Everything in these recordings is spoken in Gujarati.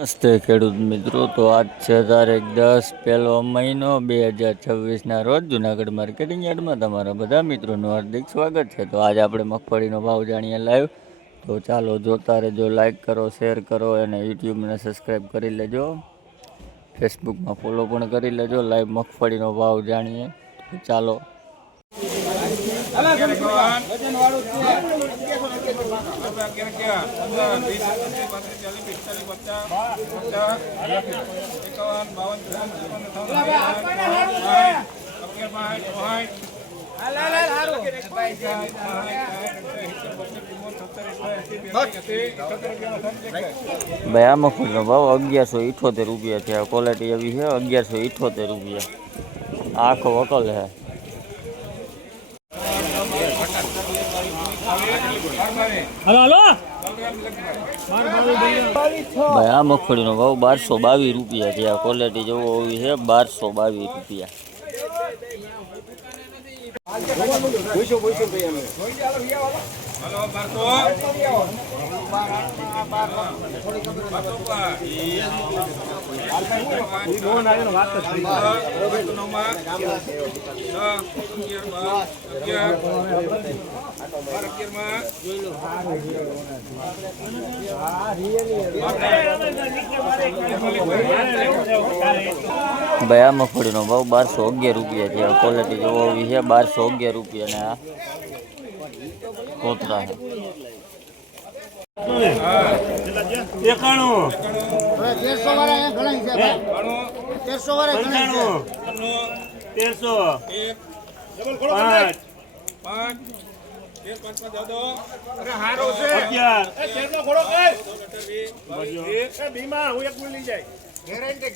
નમસ્તે ખેડૂત મિત્રો. તો આજ છે તારીખ 10 પહેલો મહિનો 2026ના રોજ જુનાગઢ માર્કેટિંગ યાર્ડમાં તમારા બધા મિત્રોનું હાર્દિક સ્વાગત છે. તો આજે આપણે મગફળીનો ભાવ જાણીએ લાઈવ. તો ચાલો જોતા રહેજો, લાઈક કરો, શેર કરો અને યુટ્યુબને સબસ્ક્રાઈબ કરી લેજો, ફેસબુકમાં ફોલો પણ કરી લેજો. લાઈવ મગફળીનો ભાવ જાણીએ. તો ચાલો. ભાઈ આ મગફળીનો ભાવ 1178 રૂપિયા છે. આ ક્વોલિટી એવી છે, 1178 રૂપિયા. આખો વકલ છે. ભાઈ આ મગફળીનો ભાવ 1222 રૂપિયા છે. આ ક્વોલિટી જોવો એવી છે, 1222 રૂપિયા. ભાઈ આ મગફળીનો ભાવ 1211 રૂપિયા છે. ક્વોલિટી જોવો એવી છે, 1211 રૂપિયા. ને આ કોતરા છે.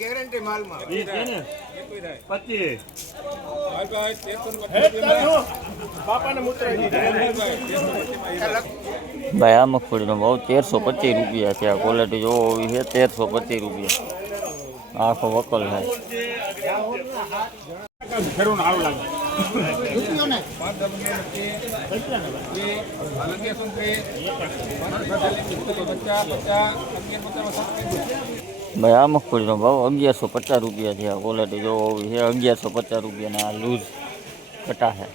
ગેરંટી માલમાં 25 ભાઈ આ મગફળીનો ભાવ 1325 રૂપિયા છે. આ ક્વોલિટી જોવો એવી છે, 1325 રૂપિયા. આખો વકલ છે. ભાઈ આ મગફળીનો ભાવ 1150 રૂપિયા છે. આ ક્વોલિટી જોવો એવી છે, 1150 રૂપિયા. આ લૂઝ કટા છે.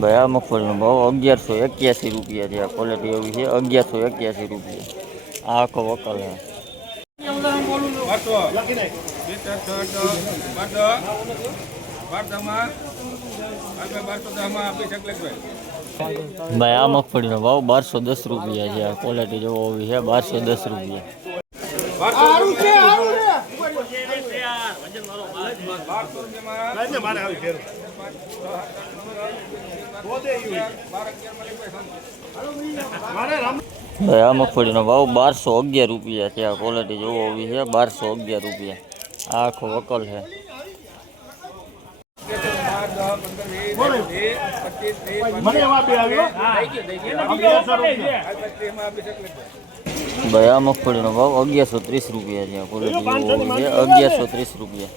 ભાઈ આ મગફળીનો ભાવ 1181 રૂપિયા છે. આ ક્વોલિટી એવી છે, 1181 રૂપિયા. આખો વકલ છે. ભાઈ આ મગફળીનો ભાવ 1210 રૂપિયા છે. આ ક્વોલિટી જોવો એવી છે, 1210 રૂપિયા. ભાઈ આ મગફળીનો ભાવ 1211 રૂપિયા છે. આ ક્વોલિટી જોવો એવી છે, 1211 રૂપિયા. આખો વકલ છે. ભાઈ આ મગફળીનો ભાવ 1130 રૂપિયા છે. ક્વોલિટી જોવો એવી છે, 1130 રૂપિયા.